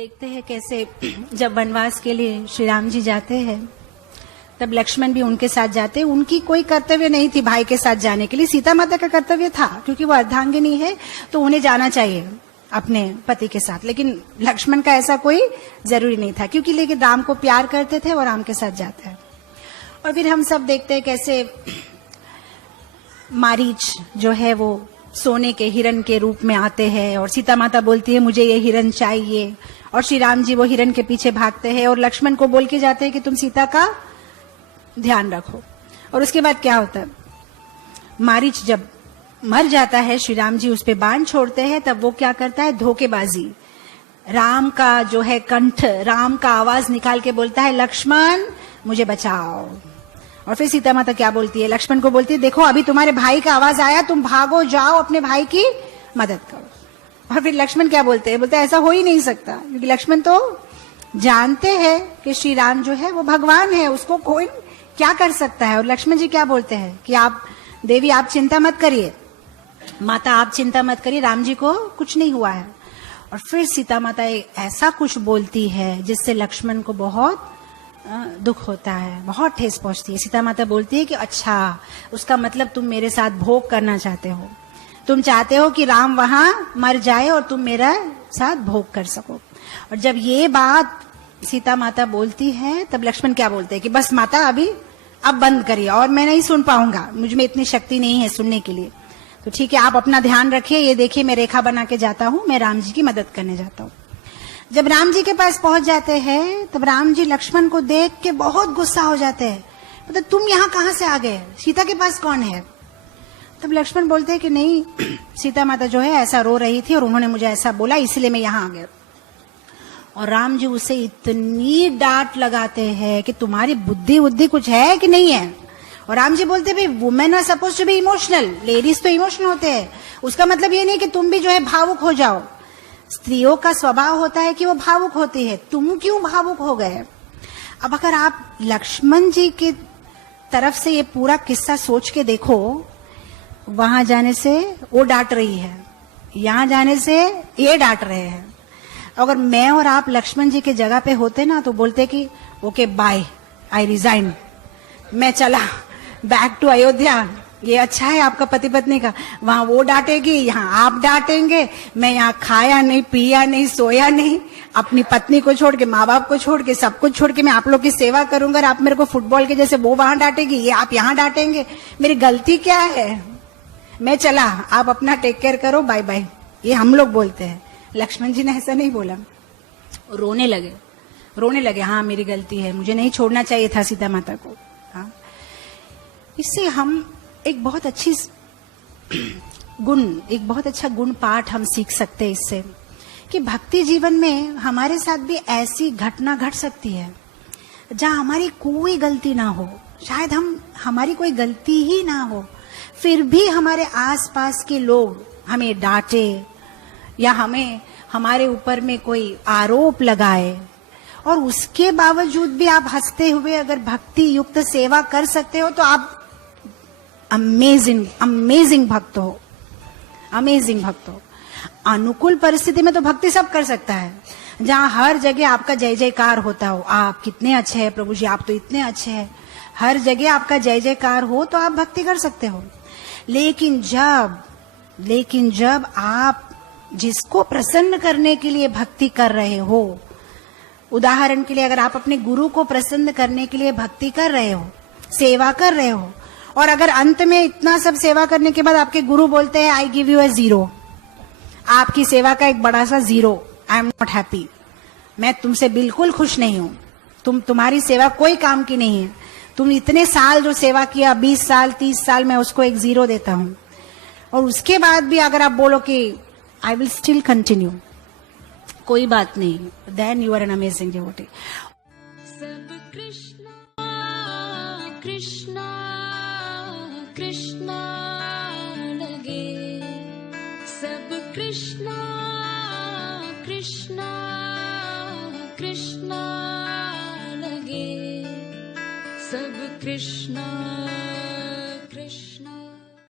देखते हैं कैसे जब वनवास के लिए श्री राम जी जाते हैं तब लक्ष्मण भी उनके साथ जाते हैं। उनकी कोई कर्तव्य नहीं थी भाई के साथ जाने के लिए, सीता माता का कर्तव्य था क्योंकि वो अर्धांगिनी है तो उन्हें जाना चाहिए अपने पति के साथ, लेकिन लक्ष्मण का ऐसा कोई जरूरी नहीं था क्योंकि लेकिन राम को प्यार करते थे और राम के साथ जाते हैं। और फिर हम सब देखते हैं कैसे मारीच जो है वो सोने के हिरन के रूप में आते हैं और सीता माता बोलती है मुझे ये हिरन चाहिए और श्री राम जी वो हिरन के पीछे भागते हैं और लक्ष्मण को बोल के जाते हैं कि तुम सीता का ध्यान रखो। और उसके बाद क्या होता है, मारीच जब मर जाता है श्री राम जी उस पे बाण छोड़ते हैं तब वो क्या करता है, धोखेबाजी राम का जो है कंठ, राम का आवाज निकाल के बोलता है लक्ष्मण मुझे बचाओ। और फिर सीता माता क्या बोलती है, लक्ष्मण को बोलती है देखो अभी तुम्हारे भाई का आवाज आया, तुम भागो जाओ अपने भाई की मदद करो। और फिर लक्ष्मण क्या बोलते हैं, बोलते हैं ऐसा हो ही नहीं सकता क्योंकि लक्ष्मण तो जानते हैं कि श्री राम जो है वो भगवान है, उसको कोई क्या कर सकता है। और लक्ष्मण जी क्या बोलते हैं कि आप देवी आप चिंता मत करिए, माता आप चिंता मत करिए, राम जी को कुछ नहीं हुआ है। और फिर सीता माता ऐसा कुछ बोलती है जिससे लक्ष्मण को बहुत दुख होता है, बहुत ठेस पहुंचती है। सीता माता बोलती है कि अच्छा उसका मतलब तुम मेरे साथ भोग करना चाहते हो, तुम चाहते हो कि राम वहां मर जाए और तुम मेरा साथ भोग कर सको। और जब ये बात सीता माता बोलती है तब लक्ष्मण क्या बोलते हैं कि बस माता अभी अब बंद करिए और मैं नहीं सुन पाऊंगा, मुझ में इतनी शक्ति नहीं है सुनने के लिए, तो ठीक है आप अपना ध्यान रखिए, ये देखिए मैं रेखा बना के जाता हूँ, मैं राम जी की मदद करने जाता हूँ। जब राम जी के पास पहुंच जाते हैं तब राम जी लक्ष्मण को देख के बहुत गुस्सा हो जाते हैं, मतलब तुम यहाँ कहाँ से आ गए, सीता के पास कौन है। तब लक्ष्मण बोलते हैं कि नहीं सीता माता जो है ऐसा रो रही थी और उन्होंने मुझे ऐसा बोला इसलिए मैं यहाँ आ गया। और राम जी उसे इतनी डांट लगाते हैं कि तुम्हारी बुद्धि बुद्धि कुछ है कि नहीं है। और राम जी बोलते भाई women are suppose to be emotional, ladies तो इमोशनल होते हैं, उसका मतलब ये नहीं कि तुम भी जो है भावुक हो जाओ, स्त्रियों का स्वभाव होता है कि वो भावुक होती है, तुम क्यों भावुक हो गए। अब अगर आप लक्ष्मण जी की तरफ से ये पूरा किस्सा सोच के देखो, वहां जाने से वो डांट रही है, यहां जाने से ये डांट रहे हैं। अगर मैं और आप लक्ष्मण जी के जगह पे होते ना तो बोलते कि ओके बाय आई रिजाइन, मैं चला बैक टू अयोध्या, ये अच्छा है आपका पति पत्नी का, वहां वो डांटेगी यहाँ आप डांटेंगे, मैं यहाँ खाया नहीं पिया नहीं सोया नहीं, अपनी पत्नी को छोड़ के माँ बाप को छोड़ के सब कुछ छोड़ के मैं आप लोग की सेवा करूंगा और आप मेरे को फुटबॉल के जैसे वो वहां डांटेगी, ये आप यहाँ डांटेंगे, मेरी गलती क्या है, मैं चला आप अपना टेक केयर करो बाय बाय, ये हम लोग बोलते हैं। लक्ष्मण जी ने ऐसा नहीं बोला, रोने लगे हाँ मेरी गलती है, मुझे नहीं छोड़ना चाहिए था सीता माता को। हाँ इससे हम एक बहुत अच्छा गुण पाठ हम सीख सकते हैं इससे कि भक्ति जीवन में हमारे साथ भी ऐसी घटना घट सकती है जहां हमारी कोई गलती ना हो, शायद हमारी कोई गलती ही ना हो, फिर भी हमारे आसपास के लोग हमें डांटे या हमारे ऊपर में कोई आरोप लगाए और उसके बावजूद भी आप हंसते हुए अगर भक्ति युक्त सेवा कर सकते हो तो आप अमेजिंग भक्त हो, अमेजिंग भक्त हो। अनुकूल परिस्थिति में तो भक्ति सब कर सकता है, जहां हर जगह आपका जय जयकार होता हो, आप कितने अच्छे हैं प्रभु जी, आप तो इतने अच्छे हैं, हर जगह आपका जय जयकार हो तो आप भक्ति कर सकते हो। लेकिन जब आप जिसको प्रसन्न करने के लिए भक्ति कर रहे हो, उदाहरण के लिए अगर आप अपने गुरु को प्रसन्न करने के लिए भक्ति कर रहे हो, सेवा कर रहे हो, और अगर अंत में इतना सब सेवा करने के बाद आपके गुरु बोलते हैं I give U A zero, आपकी सेवा का एक बड़ा सा zero, I am not happy, मैं तुमसे बिल्कुल खुश नहीं हूं, तुम्हारी सेवा कोई काम की नहीं है, तुम इतने साल जो सेवा किया 20 साल 30 साल मैं उसको एक जीरो देता हूं, और उसके बाद भी अगर आप बोलो कि आई विल स्टिल कंटिन्यू, कोई बात नहीं, then you are an amazing devotee. सब कृष्णा कृष्णा कृष्णा लगे, सब कृष्णा कृष्णा कृष्णा लगे, सब कृष्णा